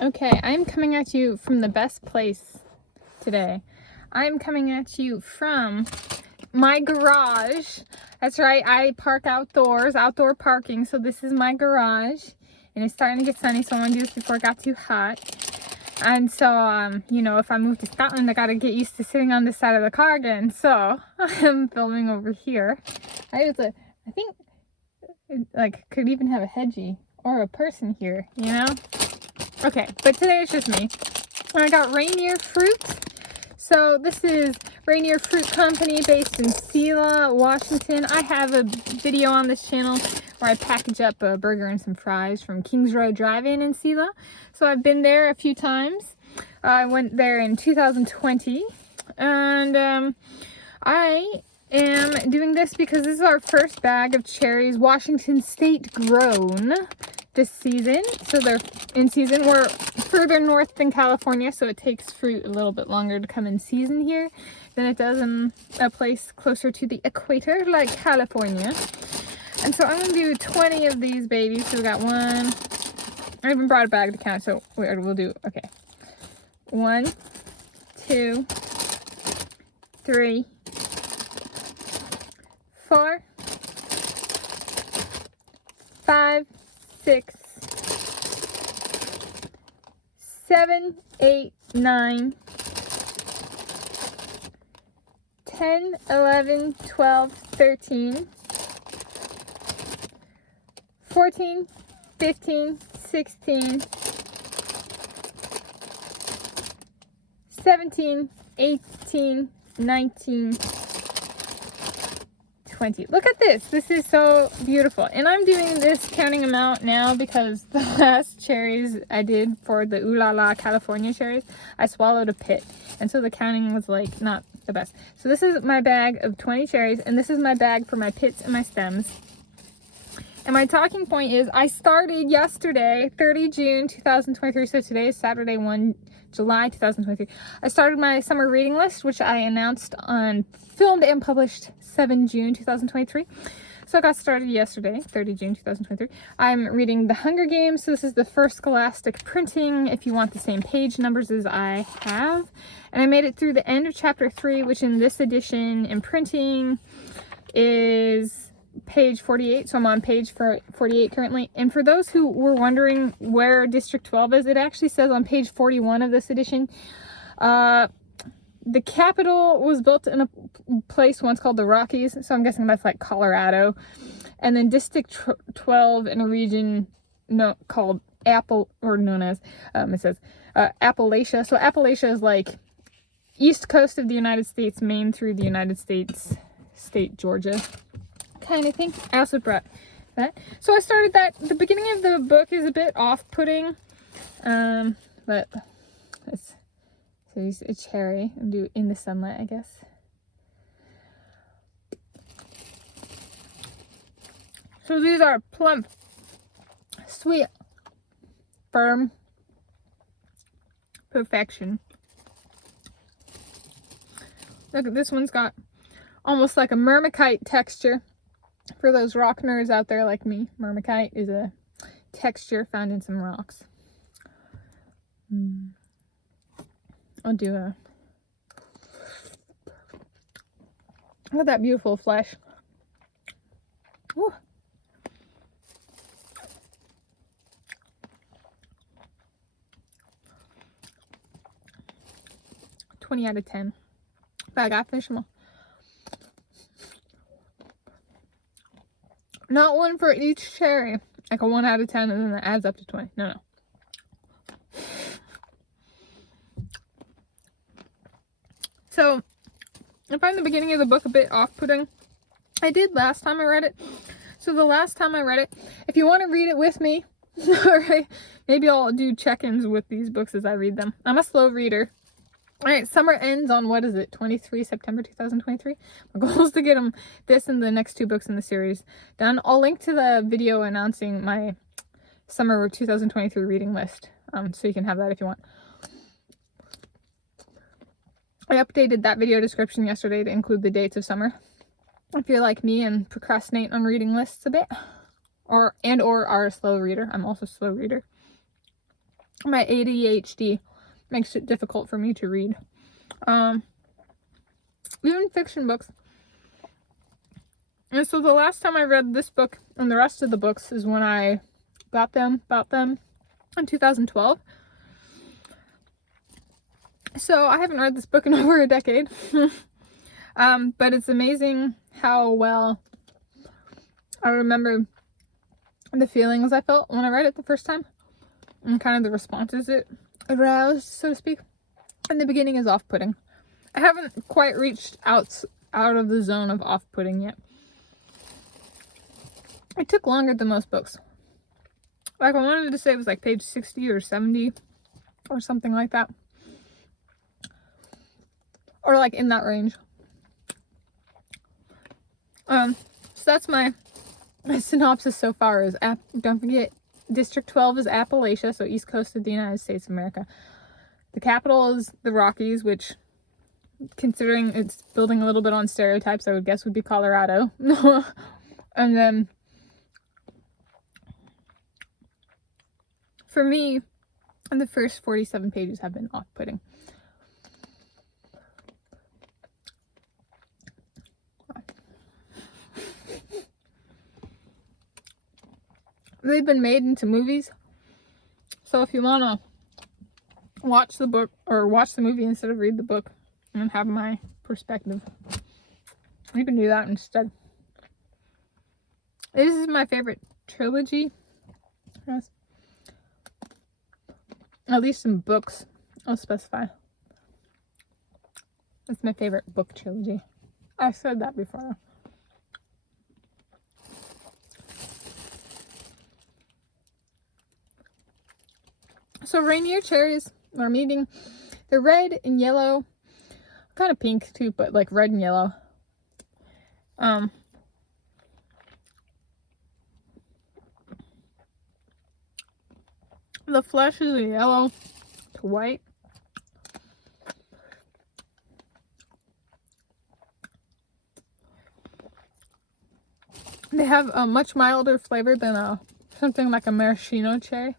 Okay, I'm coming at you from the best place today. I'm coming at you from my garage. That's right, I park outdoors, outdoor parking, so this is my garage. And it's starting to get sunny, so I want to do this before it got too hot. And so, you know, if I move to Scotland, I gotta get used to sitting on this side of the car again. So, I'm filming over here. I think, like, could even have a hedgie or a person here, you know? Okay, but today it's just me. I got Rainier fruit. So this is Rainier Fruit Company based in Selah, Washington. I have a video on this channel where I package up a burger and some fries from Kings Road Drive-In in Selah. So I've been there a few times. I went there in 2020. And I am doing this because this is our first bag of cherries, Washington State grown, this season. So they're in season. We're further north than California, so it takes fruit a little bit longer to come in season here than it does in a place closer to the equator like California. And so I'm going to do 20 of these babies. So we got one. I even brought a bag to count, so we'll do, okay. 1, 2, 3, 4, 5, 6, 7, 8, 9, 10, 11, 12, 13, 14, 15, 16, 17, 18, 19, 20. Look at this. This is so beautiful. And I'm doing this counting them out now because the last cherries I did for the Ooh La La California cherries, I swallowed a pit. And so the counting was like not the best. So this is my bag of 20 cherries, and this is my bag for my pits and my stems. And my talking point is I started yesterday, 30 June 2023. So today is Saturday, 1 July 2023. I started my summer reading list, which I announced on filmed and published 7 June 2023. So I got started yesterday, 30 June 2023. I'm reading The Hunger Games. So this is the first Scholastic printing, if you want the same page numbers as I have. And I made it through the end of chapter 3, which in this edition in printing is page 48. So I'm on page 48 currently. And for those who were wondering where District 12 is, it actually says on page 41 of this edition. The capital was built in a place once called the Rockies, so I'm guessing that's like Colorado. And then District 12 in a region called it says Appalachia. So Appalachia is like east coast of the United States, Maine through the United States, state Georgia kind of thing. I also brought that. So I started that. The beginning of the book is a bit off-putting, but it's a cherry. I'm do in the sunlight, I guess. So these are plump, sweet, firm, perfection. Look at this one's got almost like a myrmekite texture. For those rock nerds out there like me, myrmekite is a texture found in some rocks. I'll do a... Look at that beautiful flesh. Woo. $20 out of 10. But I gotta finish them all. Not one for each cherry. Like a 1 out of 10 and then that adds up to 20. No. So, I find the beginning of the book a bit off-putting. I did last time I read it. So the last time I read it, if you want to read it with me, alright, maybe I'll do check-ins with these books as I read them. I'm a slow reader. Alright, summer ends on, what is it, 23 September 2023? My goal is to get this and the next 2 books in the series done. I'll link to the video announcing my summer 2023 reading list, so you can have that if you want. I updated that video description yesterday to include the dates of summer. If you're like me and procrastinate on reading lists a bit, or are a slow reader. I'm also a slow reader. my ADHD makes it difficult for me to read. Even fiction books. And so the last time I read this book and the rest of the books is when I bought them in 2012. So I haven't read this book in over a decade. But it's amazing how well I remember the feelings I felt when I read it the first time and kind of the responses it aroused, so to speak. And the beginning is off-putting. I haven't quite reached out of the zone of off-putting yet. It took longer than most books. Like, I wanted to say it was like page 60 or 70 or something like that. Or like in that range. So that's my synopsis so far. Is don't forget, District 12 is Appalachia, so east coast of the United States of America. The capital is the Rockies, which, considering it's building a little bit on stereotypes, I would guess would be Colorado. And then, for me, the first 47 pages have been off-putting. They've been made into movies, so if you want to watch the book or watch the movie instead of read the book and have my perspective, you can do that instead. This is my favorite trilogy, yes. At least in books, I'll specify. It's my favorite book trilogy. I've said that before. So Rainier cherries are meeting. They're red and yellow, kind of pink too, but like red and yellow. The flesh is a yellow to white. They have a much milder flavor than something like a maraschino cherry.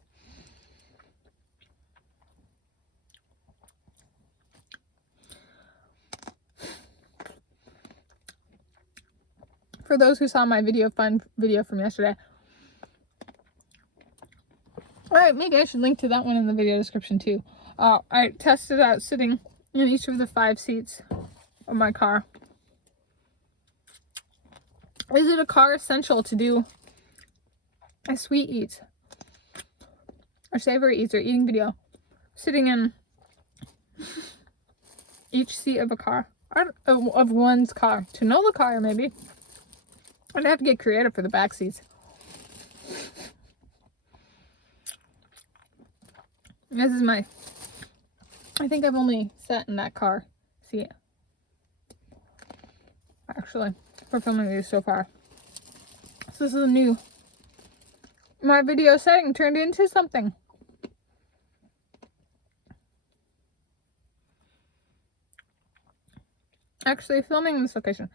For those who saw my fun video from yesterday. Alright, maybe I should link to that one in the video description too. I tested out sitting in each of the 5 seats of my car. Is it a car essential to do a sweet eats or savory eats or eating video sitting in each seat of a car, of one's car? To know the car, maybe. I'd have to get creative for the back seats. This is I think I've only sat in that car seat, actually, for filming these so far. So this is my video setting turned into something. Actually, filming in this location.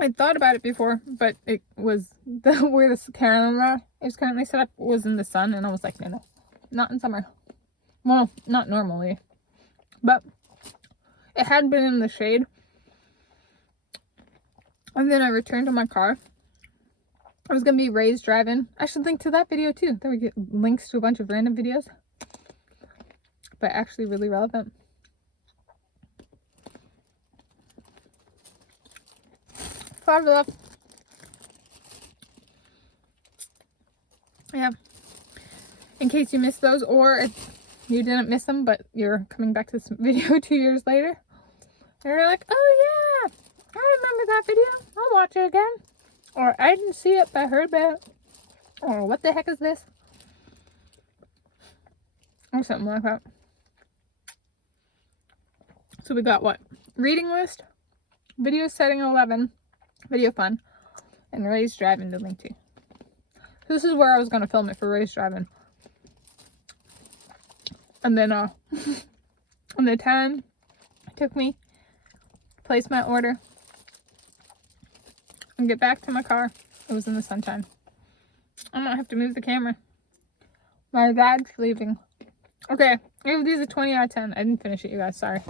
I thought about it before, but it was where the camera is currently set up was in the sun, and I was like, no, not in summer. Well, not normally, but it had been in the shade. And then I returned to my car. I was gonna be Ray's driving. I should link to that video too. There we get links to a bunch of random videos, but actually really relevant. 5 left. Yeah. In case you missed those, or if you didn't miss them, but you're coming back to this video 2 years later, and you're like, oh yeah, I remember that video. I'll watch it again. Or I didn't see it, but I heard about it. Or what the heck is this? Or something like that. So we got what? Reading list, video setting 11, video fun, and Ray's driving to link to. So this is where I was going to film it for Ray's driving. And then, and the time it took me to place my order and get back to my car, it was in the sunshine. I might have to move the camera My dad's leaving. Okay, I give these a 20 out of 10. I didn't finish it, you guys. Sorry.